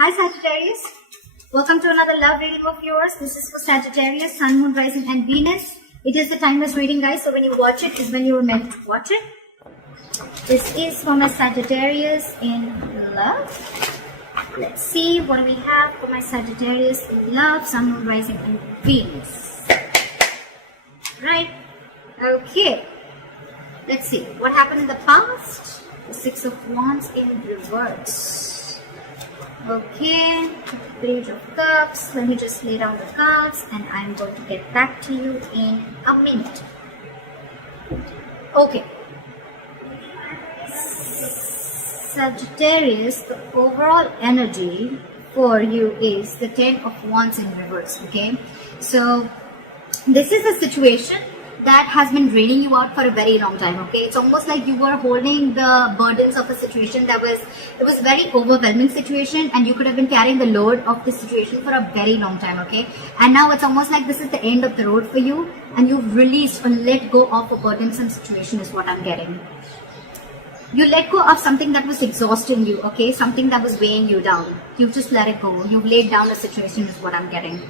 Hi Sagittarius, welcome to another love reading of yours. This is for Sagittarius, Sun, Moon, Rising and Venus. It is the timeless reading, guys, so when you watch it is when you were meant to watch it. This is for my Sagittarius in love. Let's see what we have for my Sagittarius in love, Sun, Moon, Rising and Venus. Right, okay. Let's see what happened in the past. The Six of Wands in reverse. Okay, Page of Cups. Let me just lay down the cards and I'm going to get back to you in a minute. Okay. Sagittarius, the overall energy for you is the Ten of Wands in reverse. Okay, so this is a situation that has been draining you out for a very long time. Okay, it's almost like you were holding the burdens of a situation that was a very overwhelming situation, and you could have been carrying the load of this situation for a very long time. Okay, and now it's almost like this is the end of the road for you, and you've released or let go of a burdensome situation is what I'm getting. You let go of something that was exhausting you. Okay, something that was weighing you down. You've just let it go. You've laid down a situation is what I'm getting.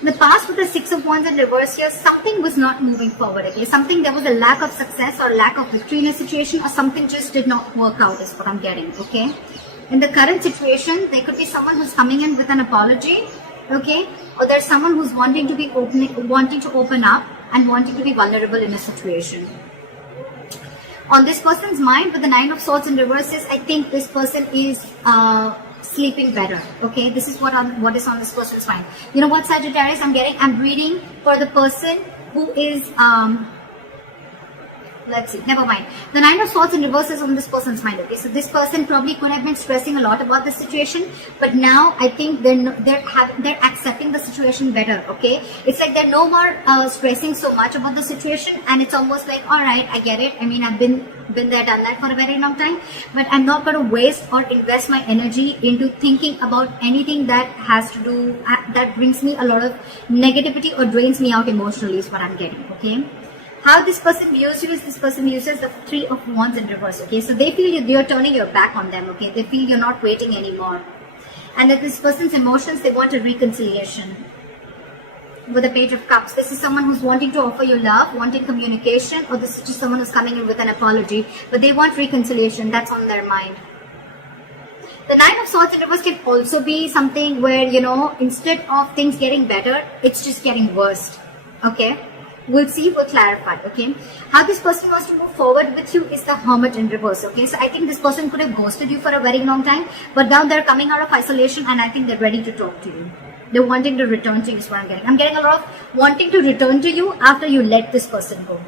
In the past, with the Six of Wands in reverse here, something was not moving forward. Okay, something, there was a lack of success or lack of victory in a situation, or something just did not work out is what I'm getting. Okay, in the current situation, there could be someone who's coming in with an apology. Okay, or there's someone who's wanting to open up and wanting to be vulnerable in a situation. On this person's mind, with the Nine of Swords in reverse, I think this person is sleeping better. Okay, this is what is on this person's mind. You know what, Sagittarius, I'm reading for the person who is let's see, never mind. The Nine of Swords in reverse is on this person's mind. Okay, so this person probably could have been stressing a lot about the situation, but now I think they're accepting the situation better. Okay, it's like they're no more stressing so much about the situation, and it's almost like, all right, I get it. I mean, I've been there, done that for a very long time, but I'm not going to waste or invest my energy into thinking about anything that has to do that brings me a lot of negativity or drains me out emotionally is what I'm getting. Okay, how this person views you is this person uses the Three of Wands in reverse. Okay, so they feel you're turning your back on them. Okay, they feel you're not waiting anymore, and that this person's emotions, they want a reconciliation. With the Page of Cups, this is someone who's wanting to offer you love, wanting communication, or this is just someone who's coming in with an apology, but they want reconciliation. That's on their mind. The Nine of Swords in reverse can also be something where, you know, instead of things getting better, it's just getting worse. Okay, we'll see, we'll clarify. Okay, how this person wants to move forward with you is the Hermit in reverse. Okay, so I think this person could have ghosted you for a very long time, but now they're coming out of isolation and I think they're ready to talk to you. They're wanting to return to you is what I'm getting. I'm getting a lot of wanting to return to you after you let this person go.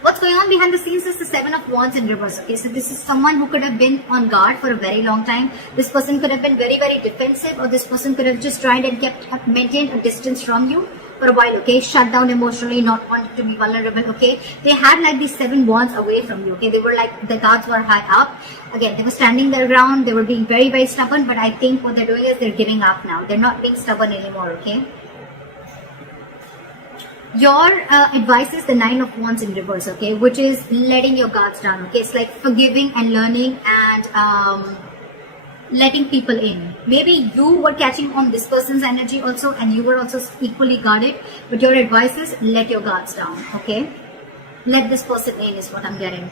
What's going on behind the scenes is the Seven of Wands in reverse. Okay, so this is someone who could have been on guard for a very long time. This person could have been very, very defensive, or this person could have just tried and maintained a distance from you for a while. Okay, shut down emotionally, not wanting to be vulnerable. Okay, they had like these Seven Wands away from you. Okay, they were like, the guards were high up. Again, they were standing their ground. They were being very, very stubborn, but I think what they're doing is they're giving up now. They're not being stubborn anymore. Okay, your advice is the Nine of Wands in reverse. Okay, which is letting your guards down. Okay, it's like forgiving and learning and letting people in. Maybe you were catching on this person's energy also, and you were also equally guarded, but your advice is let your guards down. Okay, let this person in is what I'm getting.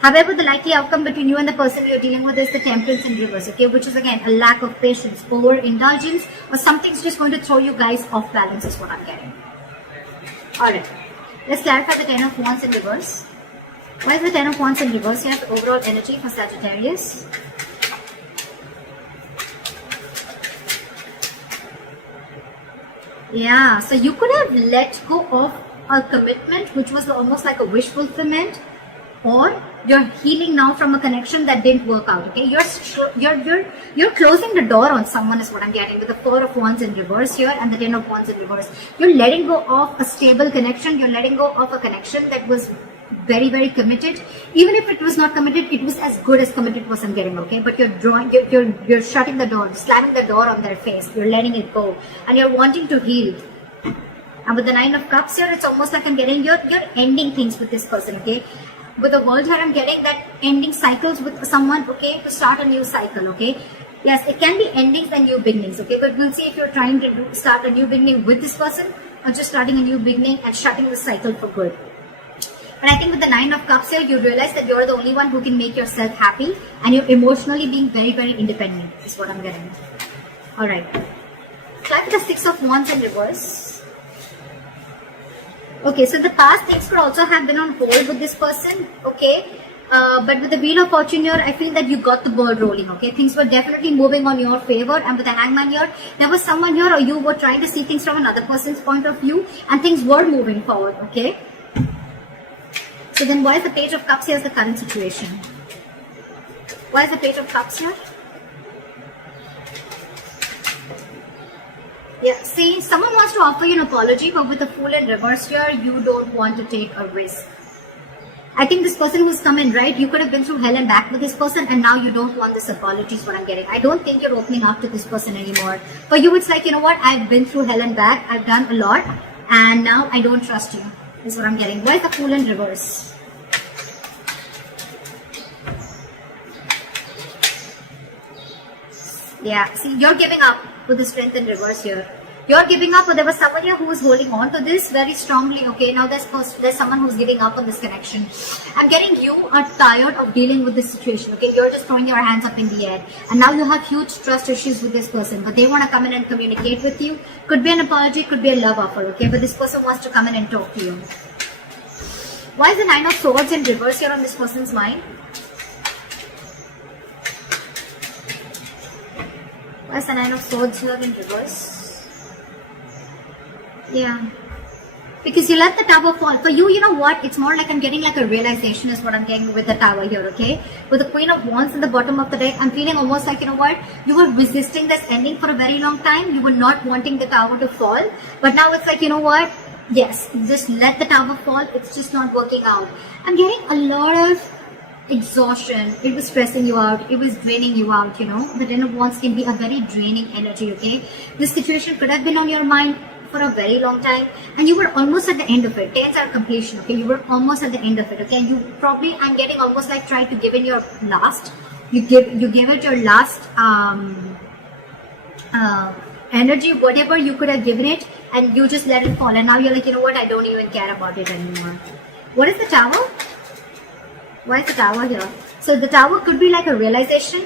However, the likely outcome between you and the person you're dealing with is the Temperance in reverse. Okay, which is again a lack of patience, overindulgence, or something's just going to throw you guys off balance is what I'm getting. Alright, let's clarify the Ten of Wands in reverse. Why is the Ten of Wands in reverse here? The overall energy for Sagittarius. Yeah, so you could have let go of a commitment which was almost like a wish fulfillment, or you're healing now from a connection that didn't work out. Okay, you're closing the door on someone is what I'm getting with the Four of Wands in reverse here and the Ten of Wands in reverse. You're letting go of a stable connection. You're letting go of a connection that was very, very committed. Even if it was not committed, it was as good as committed was I'm getting. Okay, but you're shutting the door, slamming the door on their face. You're letting it go, and you're wanting to heal. And with the Nine of Cups here, it's almost like I'm getting you're ending things with this person. Okay, with the world here, I'm getting that ending cycles with someone, okay, to start a new cycle, okay. Yes, it can be endings and new beginnings, okay, but we'll see if you're trying to start a new beginning with this person or just starting a new beginning and shutting the cycle for good. But I think with the 9 of Cups here, you realize that you're the only one who can make yourself happy and you're emotionally being very, very independent is what I'm getting. Alright. Try with the 6 of Wands in reverse. Okay, so the past things could also have been on hold with this person, okay. But with the Wheel of Fortune here, I feel that you got the ball rolling, okay. Things were definitely moving on your favor, and with the Hangman here, there was someone here or you were trying to see things from another person's point of view and things were moving forward, okay. So then why is the Page of Cups here as the current situation? Why is the Page of Cups here? Yeah, see, someone wants to offer you an apology, but with the Fool in reverse here, you don't want to take a risk. I think this person who's come in, right, you could have been through hell and back with this person and now you don't want this apology is what I'm getting. I don't think you're opening up to this person anymore. For you, it's like, you know what, I've been through hell and back, I've done a lot and now I don't trust you. Is what I'm getting. Why is the Fool in reverse? Yeah, see, you're giving up with the Strength in reverse here. You're giving up, but there was someone here who was holding on to this very strongly. Okay, now there's someone who's giving up on this connection. I'm getting you are tired of dealing with this situation. Okay, you're just throwing your hands up in the air, and now you have huge trust issues with this person. But they want to come in and communicate with you. Could be an apology, could be a love offer. Okay, but this person wants to come in and talk to you. Why is the 9 of Swords in reverse here on this person's mind? Why is the 9 of Swords here in reverse? Yeah. Because you let the Tower fall. For you, you know what? It's more like I'm getting like a realization is what I'm getting with the Tower here, okay? With the Queen of Wands in the bottom of the deck, I'm feeling almost like, you know what? You were resisting this ending for a very long time. You were not wanting the Tower to fall. But now it's like, you know what? Yes, just let the Tower fall. It's just not working out. I'm getting a lot of exhaustion. It was stressing you out. It was draining you out, you know. The Ten of Wands can be a very draining energy, okay? This situation could have been on your mind for a very long time and you were almost at the end of it. Tens are completion, okay? You were almost at the end of it, okay? You probably, I'm getting almost like tried to give in your last. You gave it your last energy, whatever you could have given it, and you just let it fall. And now you're like, you know what? I don't even care about it anymore. What is the Tower? Why is the Tower here? So the Tower could be like a realization.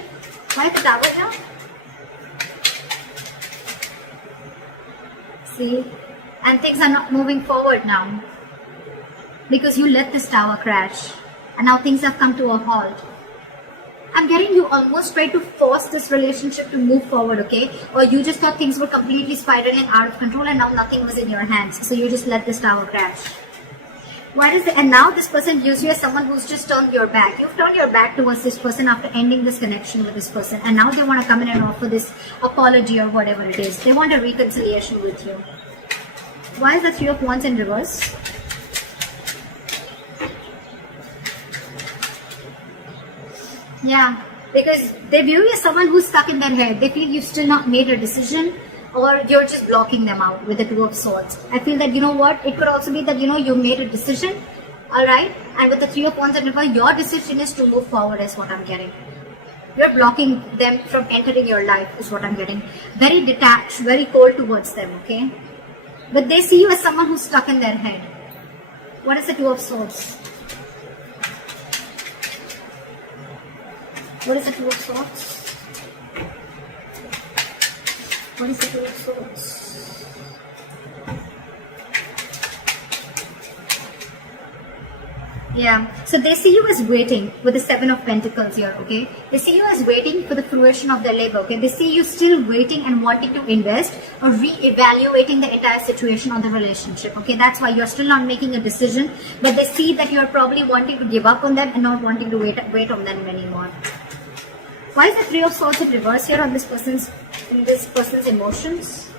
Why is the Tower here? See? And things are not moving forward now. Because you let this Tower crash. And now things have come to a halt. I'm getting you almost try to force this relationship to move forward, okay? Or you just thought things were completely spiraling out of control and now nothing was in your hands. So you just let this Tower crash. Why does and now this person views you as someone who's just turned your back. You've turned your back towards this person after ending this connection with this person. And now they want to come in and offer this apology or whatever it is. They want a reconciliation with you. Why is the Three of Wands in reverse? Yeah, because they view you as someone who's stuck in their head. They feel you've still not made a decision or you're just blocking them out with the Two of Swords. I feel that, you know what, it could also be that, you know, you made a decision, alright? And with the Three of Wands and reverse, your decision is to move forward is what I'm getting. You're blocking them from entering your life is what I'm getting. Very detached, very cold towards them, okay? But they see you as someone who's stuck in their head. What is the Two of Swords? What is the Two of Swords? What is the Two of Swords? Yeah, so they see you as waiting with the Seven of Pentacles here, okay? They see you as waiting for the fruition of their labor, okay? They see you still waiting and wanting to invest or re-evaluating the entire situation or the relationship, okay? That's why you're still not making a decision, but they see that you're probably wanting to give up on them and not wanting to wait on them anymore. Why is the Three of Swords in reverse here on this person's emotions?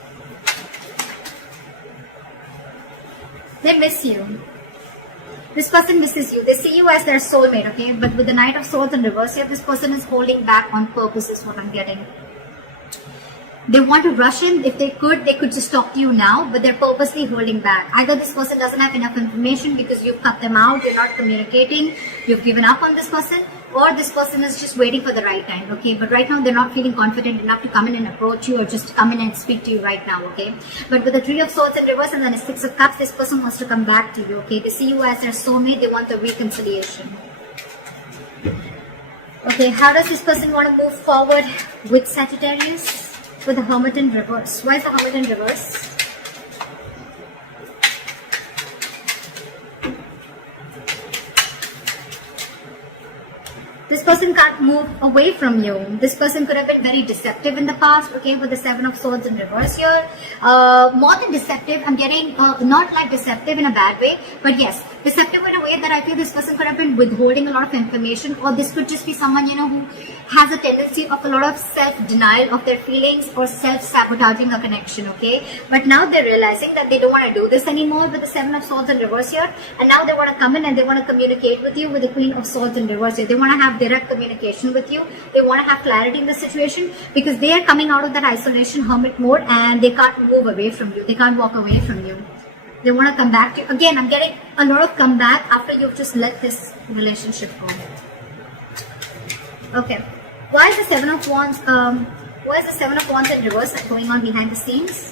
They miss you. This person misses you. They see you as their soulmate, okay? But with the Knight of Swords in reverse here, this person is holding back on purpose is what I'm getting. They want to rush in. If they could just talk to you now, but they're purposely holding back. Either this person doesn't have enough information because you've cut them out, you're not communicating, you've given up on this person, or this person is just waiting for the right time, okay? But right now, they're not feeling confident enough to come in and approach you or just come in and speak to you right now, okay? But with the Three of Swords in reverse and then a Six of Cups, this person wants to come back to you, okay? They see you as their soulmate, they want the reconciliation. Okay, how does this person want to move forward with Sagittarius? With the Hermit in reverse. Why is the Hermit in reverse? This person can't move away from you. This person could have been very deceptive in the past, okay, with the Seven of Swords in reverse here. More than deceptive, I'm getting, not like deceptive in a bad way, but yes, deceptive in a way that I feel this person could have been withholding a lot of information, or this could just be someone, you know, who has a tendency of a lot of self-denial of their feelings or self-sabotaging a connection, okay? But now they're realizing that they don't want to do this anymore with the Seven of Swords in reverse here, and now they want to come in and they want to communicate with you with the Queen of Swords in reverse here. They want to have direct communication with you. They want to have clarity in the situation because they are coming out of that isolation hermit mode and they can't move away from you. They can't walk away from you. They want to come back to you. Again, I'm getting a lot of comeback after you've just let this relationship go. Okay. Why is the Seven of Wands, why is the Seven of Wands in reverse going on behind the scenes?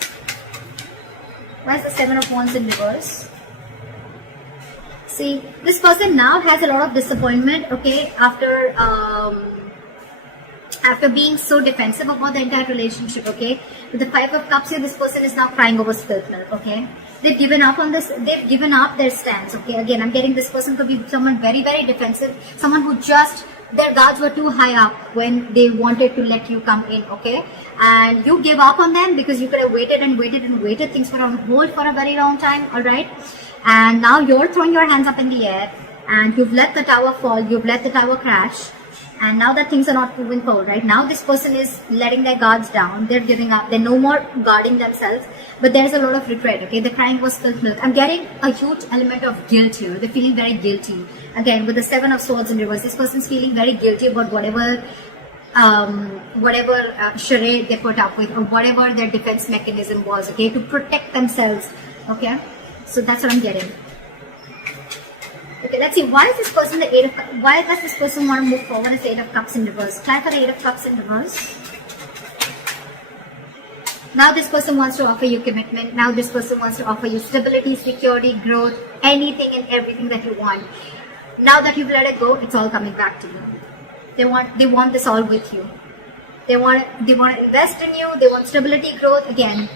Why is the Seven of Wands in reverse? See, this person now has a lot of disappointment, okay, after being so defensive about the entire relationship, okay. With the Five of Cups here, this person is now crying over spilt milk, okay. They've given up on this, they've given up their stance, okay. Again, I'm getting this person could be someone very, very defensive, someone who just, their guards were too high up when they wanted to let you come in, okay. And you gave up on them because you could have waited and waited and waited. Things were on hold for a very long time, alright. And now you're throwing your hands up in the air and you've let the tower fall, you've let the tower crash, and now that things are not moving forward, right? Now this person is letting their guards down, they're giving up, they're no more guarding themselves, but there's a lot of regret, okay? The crying was spilt milk. I'm getting a huge element of guilt here. They're feeling very guilty. Again, with the Seven of Swords in reverse, this person's feeling very guilty about whatever charade they put up with or whatever their defense mechanism was, okay? To protect themselves, okay? So that's what I'm getting. Okay, let's see. Why is this person the Eight of Cups? Why does this person want to move forward as Eight of Cups in reverse? Try for the Eight of Cups in reverse. Now this person wants to offer you commitment. Now this person wants to offer you stability, security, growth, anything and everything that you want. Now that you've let it go, it's all coming back to you. They want this all with you. They want to invest in you. They want stability, growth. Again,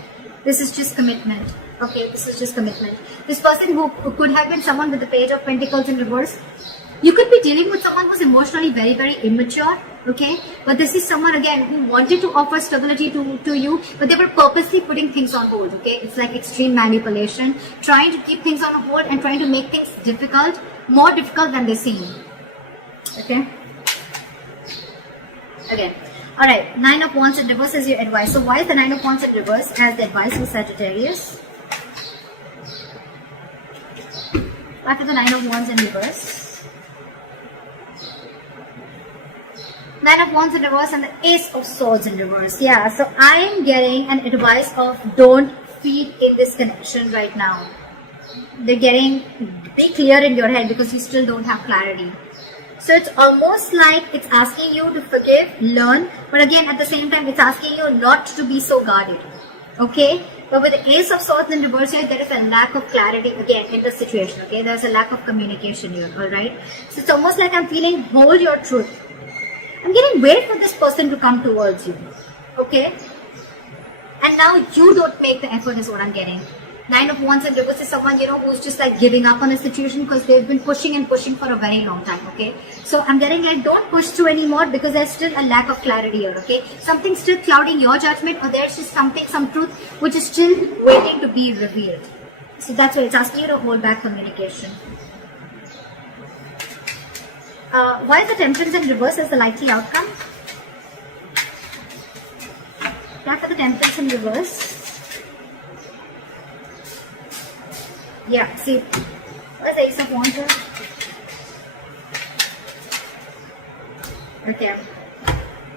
this is just commitment. Okay, this is just commitment. This person who could have been someone with the Page of Pentacles in reverse, you could be dealing with someone who's emotionally very, very immature, okay? But this is someone, again, who wanted to offer stability to you, but they were purposely putting things on hold, okay? It's like extreme manipulation, trying to keep things on hold and trying to make things difficult, more difficult than they seem, okay? Again. Alright, Nine of Wands in reverse is your advice. So why is the Nine of Wands in reverse as the advice for Sagittarius? After the Nine of Wands in reverse. Nine of Wands in reverse and the Ace of Swords in reverse. Yeah, so I am getting an advice of don't feed in this connection right now. They're getting, be clear in your head because you still don't have clarity. So it's almost like it's asking you to forgive, learn, but again at the same time it's asking you not to be so guarded. Okay? But with the Ace of Swords in reverse here, there is a lack of clarity again in the situation. Okay? There's a lack of communication here. Alright? So it's almost like I'm feeling hold your truth. I'm getting wait for this person to come towards you. Okay? And now you don't make the effort is what I'm getting. Nine of Wands in reverse is someone, you know, who's just like giving up on a situation because they've been pushing and pushing for a very long time, okay? So I'm getting like, don't push through anymore because there's still a lack of clarity here, okay? Something's still clouding your judgment or there's just something, some truth which is still waiting to be revealed. So that's why it's asking you to hold back communication. Why is the Temperance in reverse as the likely outcome? After the Temperance in reverse. Yeah, see, what's the Ace of Wands here? Okay.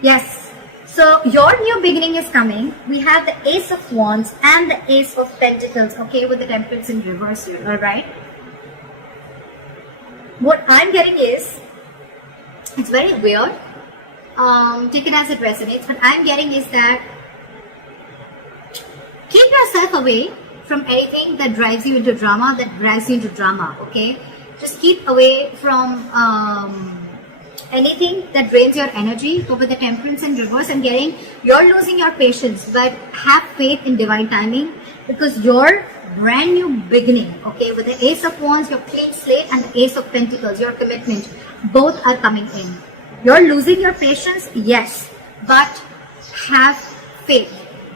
Yes. So your new beginning is coming. We have the Ace of Wands and the Ace of Pentacles, okay, with the Temperance in reverse here, alright? What I'm getting is, it's very weird, take it as it resonates, but I'm getting is that keep yourself away from anything that drives you into drama, that drags you into drama, okay? Just keep away from anything that drains your energy. Go with the Temperance in reverse. I'm getting you're losing your patience, but have faith in divine timing, because your brand new beginning, okay, with the Ace of Wands, your clean slate, and the Ace of Pentacles, your commitment, both are coming in. You're losing your patience, yes, but have faith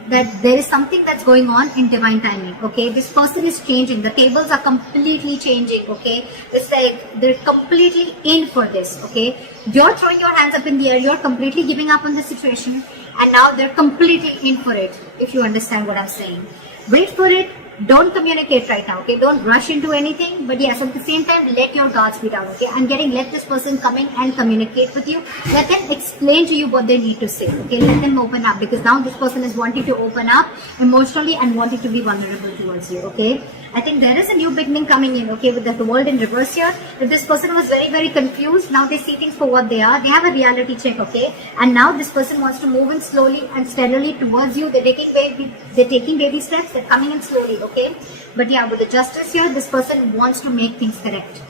that there is something that's going on in divine timing, okay? This person is changing. The tables are completely changing, okay? It's like they're completely in for this, okay? You're throwing your hands up in the air. You're completely giving up on the situation, and now they're completely in for it, if you understand what I'm saying. Wait for it. Don't communicate right now, okay? Don't rush into anything, but yes, at the same time, let your guards be down, okay? I'm getting let this person come in and communicate with you. Let them explain to you what they need to say, okay? Let them open up, because now this person is wanting to open up emotionally and wanting to be vulnerable towards you, okay? I think there is a new beginning coming in, okay, with the World in reverse here. If this person was very, very confused, now they see things for what they are. They have a reality check, okay? And now this person wants to move in slowly and steadily towards you. They're taking baby steps. They're coming in slowly, okay? But yeah, with the Justice here, this person wants to make things correct,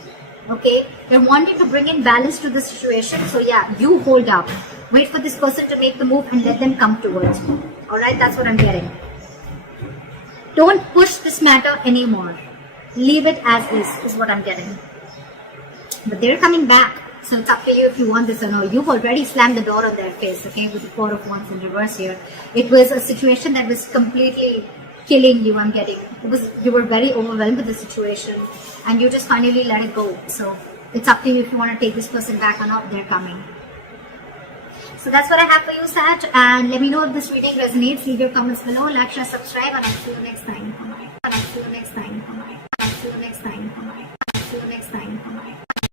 okay? They're wanting to bring in balance to the situation. So yeah, you hold up. Wait for this person to make the move and let them come towards you. Alright, that's what I'm getting. Don't push this matter anymore. Leave it as is what I'm getting. But they're coming back. So it's up to you if you want this or no. You've already slammed the door on their face, okay, with the Four of Wands in reverse here. It was a situation that was completely killing you, I'm getting. You were very overwhelmed with the situation, and you just finally let it go. So it's up to you if you want to take this person back or not. They're coming. So that's what I have for you, Sag, and let me know if this reading resonates. Leave your comments below, like, share, subscribe, and I'll see you next time. Bye-bye.